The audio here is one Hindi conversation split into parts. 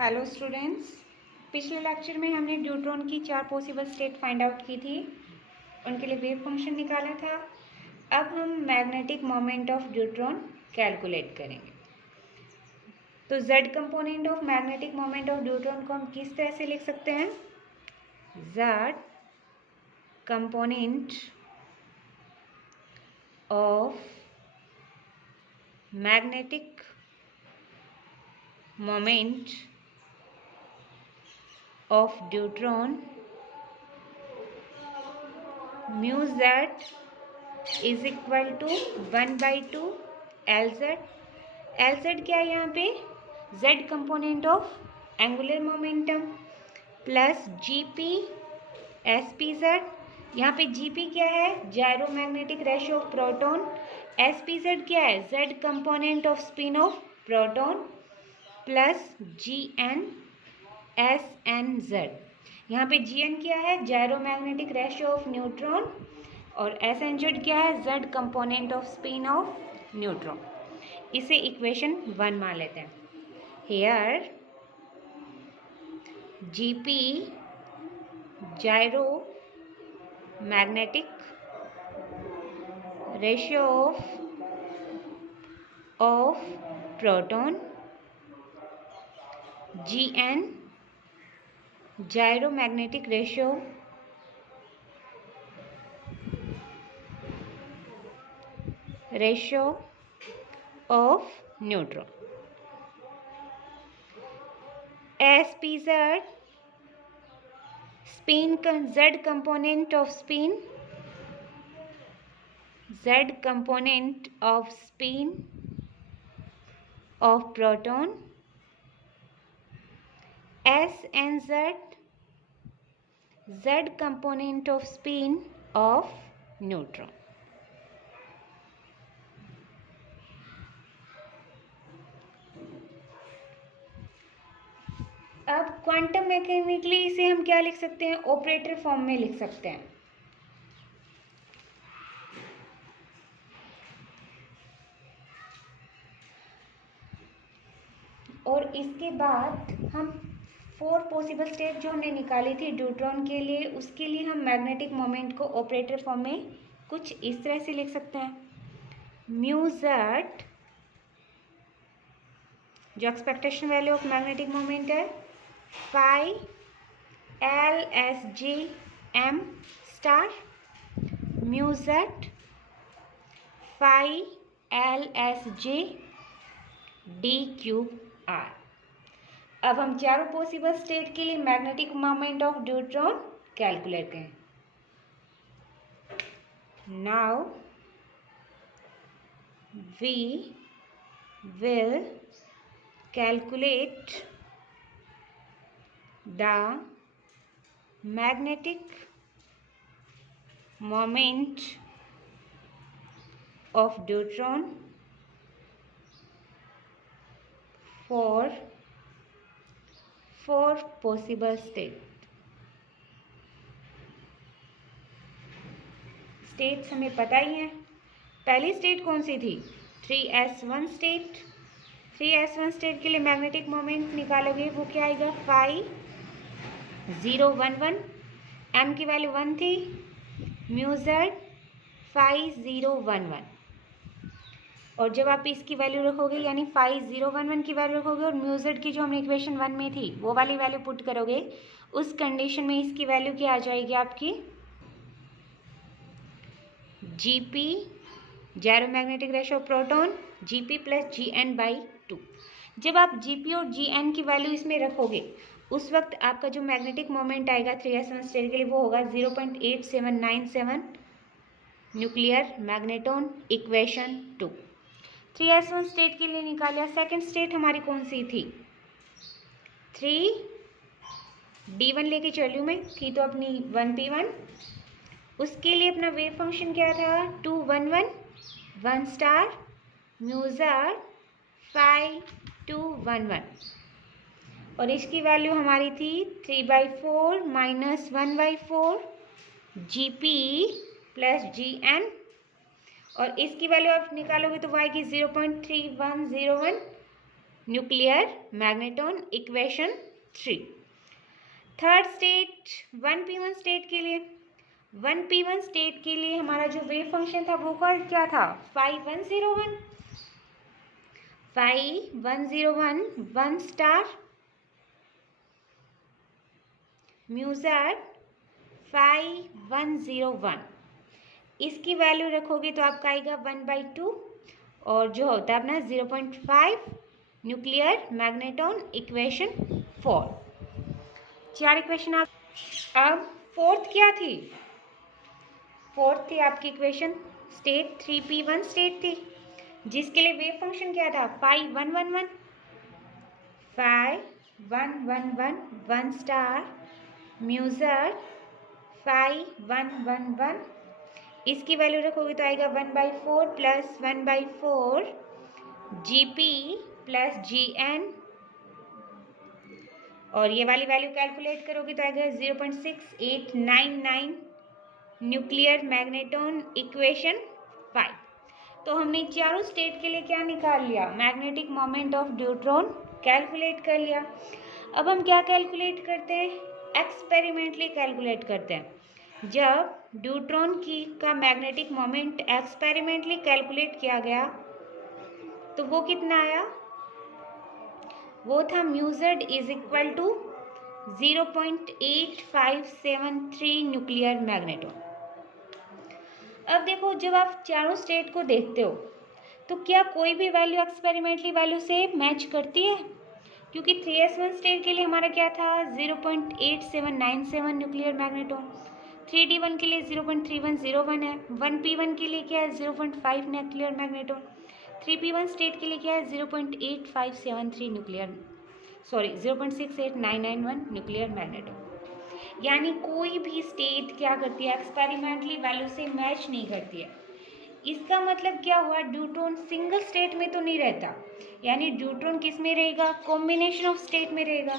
हेलो स्टूडेंट्स, पिछले लेक्चर में हमने न्यूट्रॉन की 4 पॉसिबल स्टेट फाइंड आउट की थी, उनके लिए वेव फंक्शन निकाला था। अब हम magnetic moment of neutron calculate करेंगे। तो z component of magnetic moment of neutron को हम किस तरह से लिख सकते हैं? z component of magnetic moment of deuteron mu z is equal to 1/2 Lz। Lz क्या है यहाँ पे? z component of angular momentum plus gp spz। यहाँ पे gp क्या है? Gyromagnetic ratio of proton. spz क्या है? z component of spin of proton plus gn SNZ। यहाँ पे GN क्या है? जायरोमैग्नेटिक रेशियो ऑफ न्यूट्रॉन, और SNZ क्या है? Z component of spin of neutron. इसे इक्वेशन 1 मान लेते हैं। Here GP gyromagnetic ratio of proton, GN gyromagnetic ratio of neutron. SPZ spin Z component of spin, Z component of spin of proton. SNZ Z component of spin of neutron। अब क्वांटम मैकेनिकली इसे हम क्या लिख सकते हैं? ऑपरेटर फॉर्म में लिख सकते हैं। और इसके बाद हम 4 पॉसिबल स्टेट जो हमने निकाली थी न्यूट्रॉन के लिए, उसके लिए हम मैग्नेटिक मोमेंट को ऑपरेटर फॉर्म में कुछ इस तरह से लिख सकते हैं। म्यू जेड जो expectation value of magnetic moment है, phi L S G M star mu z phi L S G D cube R. अब हम चारों पॉसिबल स्टेट के लिए magnetic moment of neutron calculate करें। Now we will calculate the magnetic moment of neutron for 4 possible states हमें पता ही है। पहली स्टेट कौन सी थी? 3s1 state. 3s1 स्टेट के लिए मैग्नेटिक मोमेंट निकालोगे, वो क्या आएगा? फाई 011, m की वैल्यू 1 थी, म्यू जेड फाई 011। और जब आप इसकी वैल्यू रखोगे, यानी फाई 011 की वैल्यू रखोगे और म्यू जेड की जो हमने इक्वेशन 1 में थी वो वाली वैल्यू पुट करोगे, उस कंडीशन में इसकी वैल्यू क्या आ जाएगी आपकी? G P gyromagnetic ratio of proton, G P plus GN/2। जब आप जीपी और GN की वैल्यू इसमें रखोगे, उस वक्त आपका जो मैग्नेटिक मोमेंट आएगा 3s1 स्टेट के लिए वो होगा 0.8797 nuclear magneton, equation 2। 3s1 state के लिए निकाला। सेकंड स्टेट हमारी कौन सी थी? 3d1 लेके चलियो में थी तो अपनी 1p1। उसके लिए अपना वेव फंक्शन क्या था? 211 1 स्टार म्यू जेड फाई 211, और इसकी वैल्यू हमारी थी 3/4 माइनस 1/4 GP प्लस GN, और इसकी वैल्यू आप निकालोगे तो आएगी 0.3101 nuclear magneton equation 3। Third state 1p1 state के लिए, 1p1 स्टेट के लिए हमारा जो वेव फंक्शन था वो क्या था, phi 101, phi 101 1 star mu z phi 101। इसकी वैल्यू रखोगे तो आपका आएगा 1/2 और जो होता है अपना 0.5 न्यूक्लियर मैग्नेटॉन इक्वेशन 4। 4 इक्वेशन आप। अब फोर्थ क्या थी, फोर्थ थी आपकी इक्वेशन स्टेट 3p1 स्टेट थी, जिसके लिए वेव फंक्शन क्या था, phi 111, phi 111 1 star mu z phi 111। इसकी वैल्यू रखोगे तो आएगा 1/4 प्लस 1/4 GP प्लस GN, और ये वाली वैल्यू कैलकुलेट करोगे तो आएगा 0.6899 न्यूक्लियर मैग्नेटॉन इक्वेशन 5। तो हमने चारों स्टेट के लिए क्या निकाल लिया, magnetic moment of deuteron calculate कर लिया। अब हम क्या कैलकुलेट करते हैं, एक्सपेरिमेंटली कैलकुलेट करते हैं। जब ड्यूट्रॉन का मैग्नेटिक मोमेंट एक्सपेरिमेंटली कैलकुलेट किया गया तो वो कितना आया, वो था mu Z is equal to 0.8573 nuclear magneton. अब देखो, जब आप चारों स्टेट को देखते हो तो क्या कोई भी वैल्यू एक्सपेरिमेंटली वैल्यू से मैच करती है, क्योंकि 3s1 स्टेट के लिए हमारा क्या था 0.8797 न्यूक्लियर मैग्नेटॉन, 3d1 के लिए 0.3101 है, 1p1 के लिए क्या है 0.5 न्यूक्लियर मैग्नेटॉन, 3p1 स्टेट के लिए क्या है 0.8573 न्यूक्लियर 0.68991 न्यूक्लियर मैग्नेटॉन। यानी कोई भी स्टेट क्या करती है, एक्सपेरिमेंटली वैल्यू से मैच नहीं करती है। इसका मतलब क्या हुआ, ड्यूट्रॉन सिंगल स्टेट में तो नहीं रहता, यानी ड्यूट्रॉन किस में रहेगा, कॉम्बिनेशन ऑफ स्टेट में रहेगा।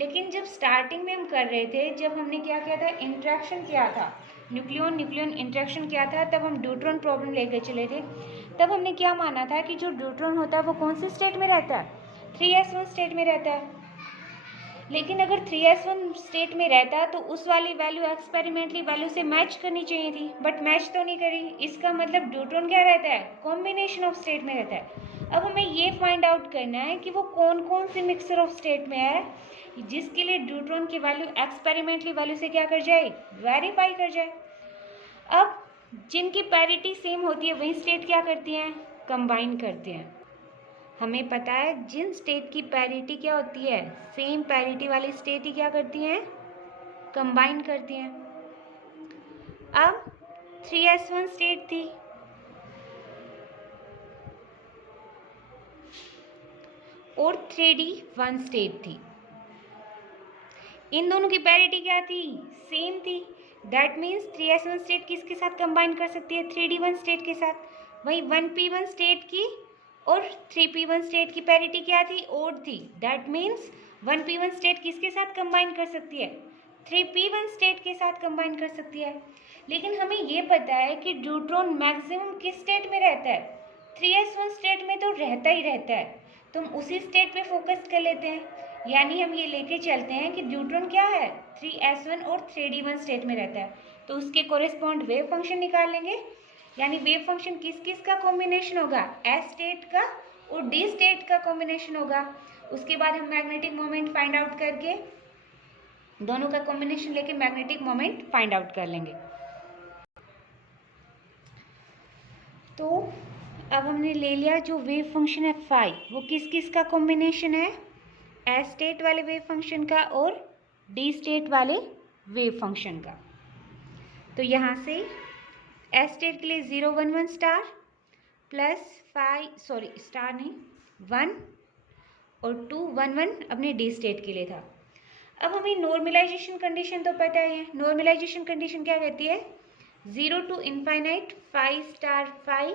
लेकिन जब स्टार्टिंग में हम कर रहे थे, जब हमने क्या किया था, इंट्रैक्शन किया था, न्यूक्लियन न्यूक्लियन इंट्रैक्शन किया था, तब हम ड्यूट्रॉन प्रॉब्लम लेकर चले थे। तब हमने क्या माना था कि जो ड्यूट्रॉन होता है वो कौन से स्टेट में रहता है, 3s1 स्टेट में रहता है। लेकिन अगर 3s1 स्टेट में रहता तो उस वाली वैल्यू एक्सपेरिमेंटली वैल्यू से मैच करनी चाहिए थी, बट मैच तो नहीं करी। इसका मतलब ड्यूट्रॉन क्या रहता है, कॉम्बिनेशन ऑफ स्टेट में रहता है। अब हमें ये फाइंड आउट करना है कि वो कौन कौन सी मिक्सर ऑफ स्टेट में है जिसके लिए ड्यूट्रॉन की वैल्यू एक्सपेरिमेंटली वैल्यू से क्या कर जाए, वेरीफाई कर जाए। अब जिनकी पैरिटी सेम होती है वही स्टेट क्या करती हैं, कंबाइन करते हैं। हमें पता है जिन स्टेट की पैरिटी क्या होती है, सेम पैरिटी वाली स्टेट ही क्या करती हैं, कंबाइन करती हैं। अब 3s1 स्टेट थी और 3d1 स्टेट थी, इन दोनों की पैरिटी क्या थी, सेम थी। दैट मीन्स 3s1 स्टेट किसके साथ कंबाइन कर सकती है, 3d1 स्टेट के साथ। वही 1p1 स्टेट की और 3p1 स्टेट की पैरिटी क्या थी, ओड थी। दैट मीन्स 1p1 स्टेट किसके साथ कंबाइन कर सकती है, 3p1 स्टेट के साथ कंबाइन कर सकती है। लेकिन हमें ये पता है कि ड्यूट्रॉन मैक्सिमम किस स्टेट में रहता है, 3s1 स्टेट में तो रहता ही रहता है। तो हम उसी स्टेट पे फोकस कर लेते हैं, यानी हम ये लेके चलते हैं कि ड्यूट्रॉन क्या है, 3s1 और 3d1 स्टेट में रहता है। तो उसके कोरेस्पॉन्ड वेव फंक्शन निकाल लेंगे, यानी वेव फंक्शन किस किस का कॉम्बिनेशन होगा, एस स्टेट का और डी स्टेट का कॉम्बिनेशन होगा। उसके बाद हम मैग्नेटिक मोमेंट फाइंड आउट करके दोनों का कॉम्बिनेशन लेके मैग्नेटिक मोमेंट फाइंड आउट कर लेंगे। तो अब हमने ले लिया जो वेव फंक्शन है फाई, वो किस किस का कॉम्बिनेशन है, एस स्टेट वाले वेव फंक्शन का और डी स्टेट वाले वेव फंक्शन का। तो यहाँ से एस स्टेट के लिए 011 स्टार प्लस स्टार नहीं 1 और 211 अपने डी स्टेट के लिए था। अब हमें नॉर्मलाइजेशन कंडीशन तो पता ही है, नॉर्मलाइजेशन कंडीशन क्या कहती है, 0 to infinite five star phi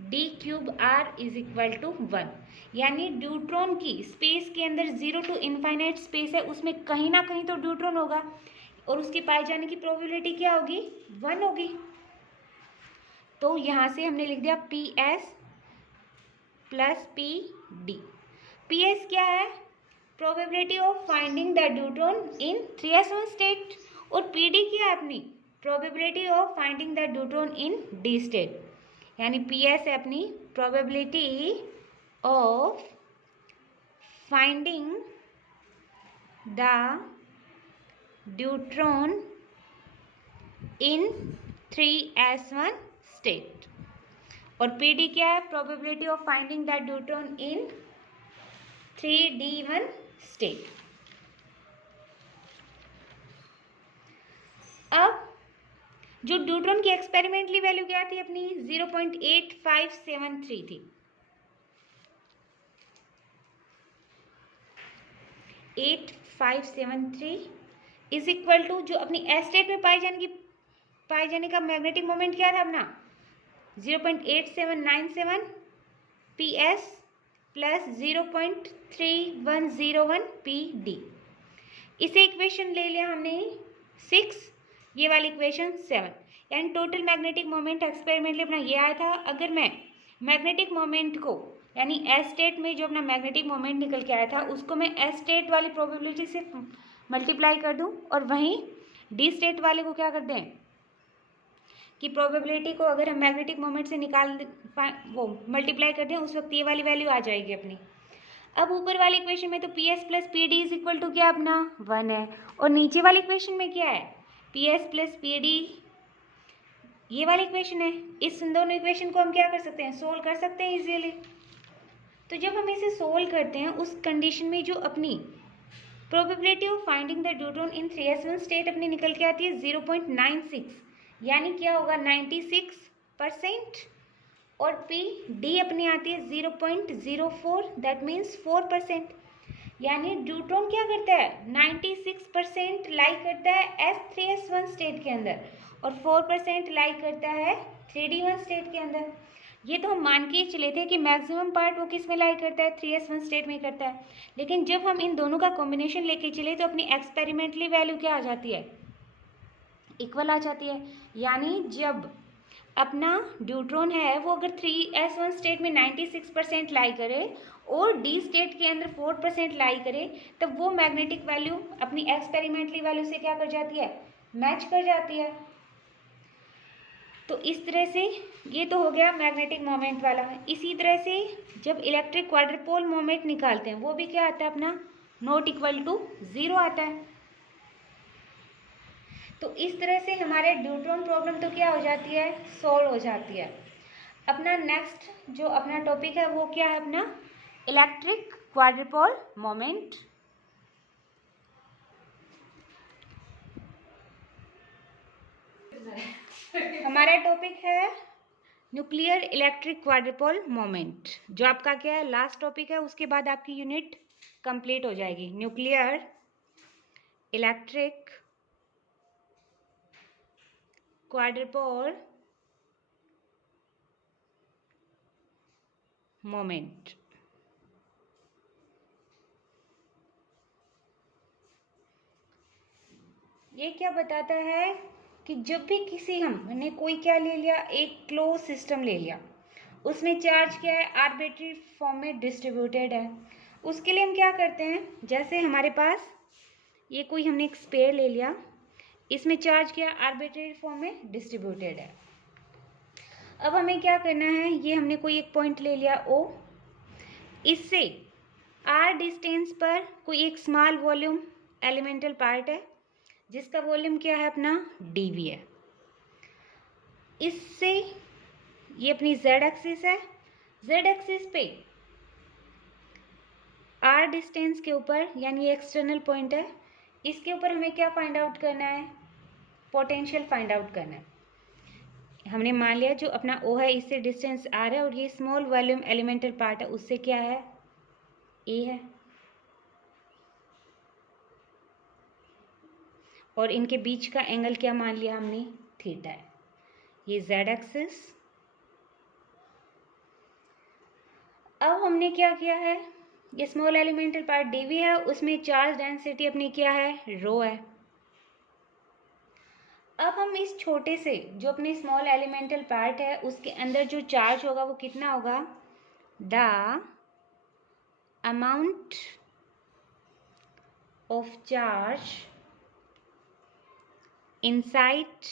D cube are is equal to 1। यानी ड्यूट्रॉन की स्पेस के अंदर 0 to infinite स्पेस है, उसमें कहीं ना कहीं तो ड्यूट्रॉन होगा और उसके पाए जाने की प्रोबेबिलिटी क्या होगी, 1 होगी। तो यहाँ से हमने लिख दिया P S plus P D. PS क्या है? Probability of finding the deuteron in 3s1 state. और PD क्या है अपनी? Probability of finding the deuteron in D state. यानी PS है अपनी probability of finding the deuteron in 3s1 state. और PD क्या है? Probability of finding the deuteron in 3d1 state. अब जो ड्यूट्रॉन की एक्सपेरिमेंटली वैल्यू क्या थी अपनी? 0.8573 थी। 8573 इज इक्वल टू जो अपनी एस स्टेट में पाए जाने का मैग्नेटिक मोमेंट क्या था अपना? 0.8797 PS प्लस 0.3101 PD। इसे इक्वेशन ले लिया हमने 6, ये वाली इक्वेशन 7। यानी टोटल मैग्नेटिक मोमेंट एक्सपेरिमेंटली अपना ये आया था। अगर मैं मैग्नेटिक मोमेंट को यानी एस स्टेट में जो अपना मैग्नेटिक मोमेंट निकल के आया था उसको मैं एस स्टेट वाली प्रोबेबिलिटी से मल्टीप्लाई कर दूं और वहीं डी स्टेट वाले को क्या कर दें कि प्रोबेबिलिटी को अगर हम मैग्नेटिक मोमेंट से वो मल्टीप्लाई कर दें उस वक्त ये वाली वैल्यू आ जाएगी अपनी। अब ऊपर वाली इक्वेशन में तो PS plus PD is equal to क्या अपना 1 है, और नीचे वाली इक्वेशन में क्या है? PS प्लस PD ये वाली इक्वेशन है। इस दोनों इक्वेशन को हम क्या कर सकते हैं? सोल्व कर सकते हैं इजीली। तो जब हम इसे सोल्व करते हैं उस कंडीशन में जो अपनी probability of finding the deuteron in 3s1 state अपनी निकल के आती है 0.96, यानी क्या होगा 96%, और PD अपनी आती है 0.04, दैट मीन्स 4%। यानी ड्यूट्रॉन क्या करता है? 96% लाई करता है S3s1 स्टेट के अंदर और 4% लाई करता है 3d1 स्टेट के अंदर। ये तो हम मान के ही चले थे कि मैक्सिमम पार्ट वो किस में लाई करता है? 3s1 स्टेट में करता है। लेकिन जब हम इन दोनों का कॉम्बिनेशन लेके चले तो अपनी एक्सपेरिमेंटली वैल्यू क्या आ जाती है? इक्वल आ जाती है। यानी जब अपना ड्यूट्रॉन है वो अगर 3s1 स्टेट में 96% लाई करे और डी स्टेट के अंदर 4% लाई करे तब वो मैग्नेटिक वैल्यू अपनी एक्सपेरिमेंटली वैल्यू से क्या कर जाती है? मैच कर जाती है। तो इस तरह से ये तो हो गया मैग्नेटिक मोमेंट वाला। इसी तरह से जब इलेक्ट्रिक क्वाड्रपोल मोमेंट निकालते हैं वो भी क्या आता है अपना? नॉट इक्वल टू 0 आता है। तो इस तरह से हमारे ड्यूट्रॉन प्रॉब्लम तो क्या हो जाती है? सॉल्व हो जाती है। अपना नेक्स्ट जो अपना टॉपिक है वो क्या है अपना? Electric quadrupole moment. हमारा टॉपिक है न्यूक्लियर इलेक्ट्रिक क्वाड्रपोल मोमेंट, जो आपका क्या है? लास्ट टॉपिक है। उसके बाद आपकी यूनिट कंप्लीट हो जाएगी। Nuclear electric quadrupole moment. ये क्या बताता है कि जब भी किसी हमने कोई क्या ले लिया? एक क्लोज सिस्टम ले लिया, उसमें चार्ज क्या है? आर्बिट्ररी फॉर्म में डिस्ट्रीब्यूटेड है। उसके लिए हम क्या करते हैं? जैसे हमारे पास ये कोई हमने एक स्फीयर ले लिया, इसमें चार्ज क्या? आर्बिट्ररी फॉर्म में डिस्ट्रीब्यूटेड है। अब हमें क्या करना है? ये हमने कोई एक पॉइंट ले लिया O, इससे R डिस्टेंस पर कोई एक स्मॉल वॉल्यूम एलिमेंटल पार्ट है जिसका वॉल्यूम क्या है अपना? dV है। इससे ये अपनी Z एक्सिस है, Z एक्सिस पे R डिस्टेंस के ऊपर यानी ये एक्सटर्नल पॉइंट है, इसके ऊपर हमें क्या फाइंड आउट करना है? पोटेंशियल फाइंड आउट करना है। हमने मान लिया जो अपना O है इससे डिस्टेंस R है और ये स्मॉल वॉल्यूम एलिमेंटल पार्ट है उससे क्या है? A है। और इनके बीच का एंगल क्या मान लिया हमने? थीटा है। ये Z एक्सिस। अब हमने क्या किया है? ये स्मॉल एलिमेंटल पार्ट dV है, उसमें चार्ज डेंसिटी अपनी क्या है? रो है। अब हम इस छोटे से जो अपने स्मॉल एलिमेंटल पार्ट है उसके अंदर जो चार्ज होगा वो कितना होगा? The amount of charge inside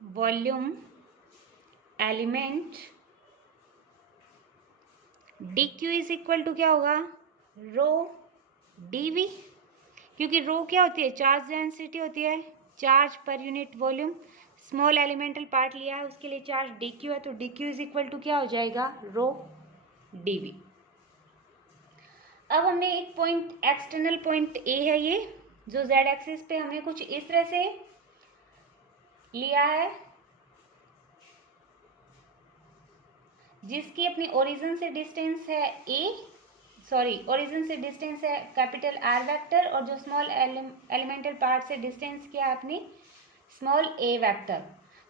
volume element dq is equal to क्या होगा, रो dv, क्योंकि रो क्या होती है, चार्ज डेंसिटी होती है, charge per unit volume. Small elemental part लिया है, उसके लिए चार्ज dq है, तो dq इज इक्वल टू क्या हो जाएगा, रो dv। अब हमने एक पॉइंट, एक्सटर्नल पॉइंट ए है ये, जो z एक्सिस पे हमने कुछ इस तरह से लिया है, जिसकी अपनी ओरिजिन से डिस्टेंस है ओरिजिन से डिस्टेंस है कैपिटल आर वेक्टर, और जो स्मॉल एलिमेंटल पार्ट से डिस्टेंस क्या है अपनी स्मॉल ए वेक्टर।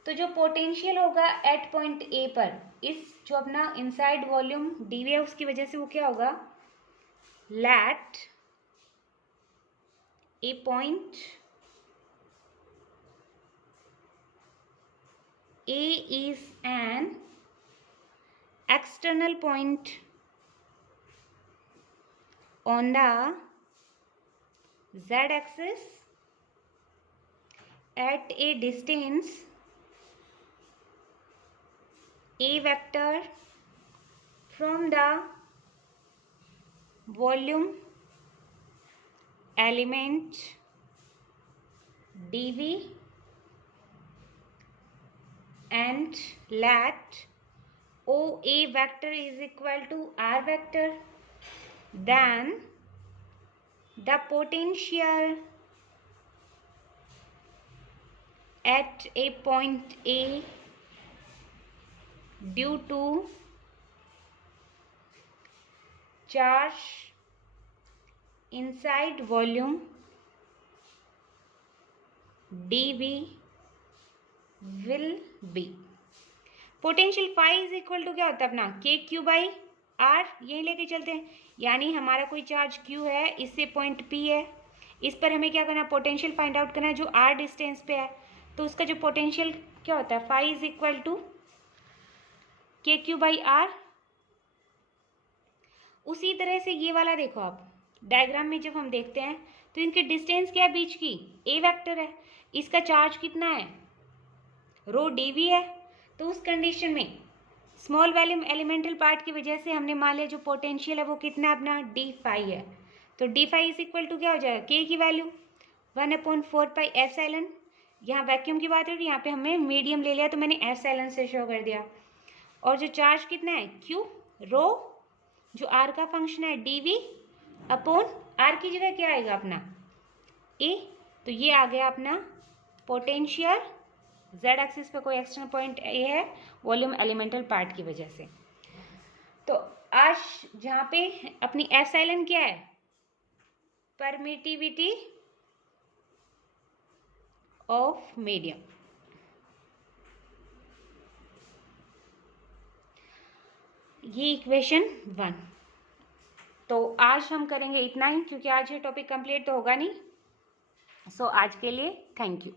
तो जो पोटेंशियल होगा एट पॉइंट ए पर, इस जो अपना इनसाइड वॉल्यूम डीवी है उसकी वजह से वो क्या होगा, late A point A is an external point on the z-axis at a distance a vector from the volume element dv and let OA vector is equal to R vector, then the potential at a point A due to charge inside volume dV will be, potential phi is equal to क्या होता है अपना के क्यू बाई आर, यही लेके चलते हैं, यानी हमारा कोई चार्ज क्यू है, इससे पॉइंट पी है, इस पर हमें क्या करना है, पोटेंशियल फाइंड आउट करना है जो आर डिस्टेंस पे है, तो उसका जो पोटेंशियल क्या होता है, फाई इज इक्वल टू के क्यू बाई आर। उसी तरह से ये वाला देखो आप डायग्राम में जब हम देखते हैं तो इनके डिस्टेंस क्या है बीच की, ए वेक्टर है, इसका चार्ज कितना है, रो डीवी है, तो उस कंडीशन में स्मॉल वॉल्यूम एलिमेंटल पार्ट की वजह से हमने मान लिया जो पोटेंशियल है वो कितना अपना डी फाई है, तो D phi is equal to क्या हो जाएगा, के की वैल्यू 1/4 पाई एप्सिलॉन, यहाँ वैक्यूम की बात हो रही है, यहाँ पे हमने मीडियम ले लिया तो मैंने एप्सिलॉन से शो कर दिया, और जो चार्ज कितना है क्यू, रो जो आर का फंक्शन है डीवी अपॉन आर की जगह क्या आएगा अपना ए, तो ये आ गया अपना पोटेंशियल z एक्सिस पे कोई एक्सटर्नल पॉइंट ए है वॉल्यूम एलिमेंटल पार्ट की वजह से। तो आज जहाँ पे अपनी एप्सिलॉन क्या है, परमिटिविटी ऑफ मीडियम, ये इक्वेशन 1। तो आज हम करेंगे इतना ही, क्योंकि आज ये टॉपिक कंप्लीट तो होगा नहीं। सो आज के लिए थैंक यू।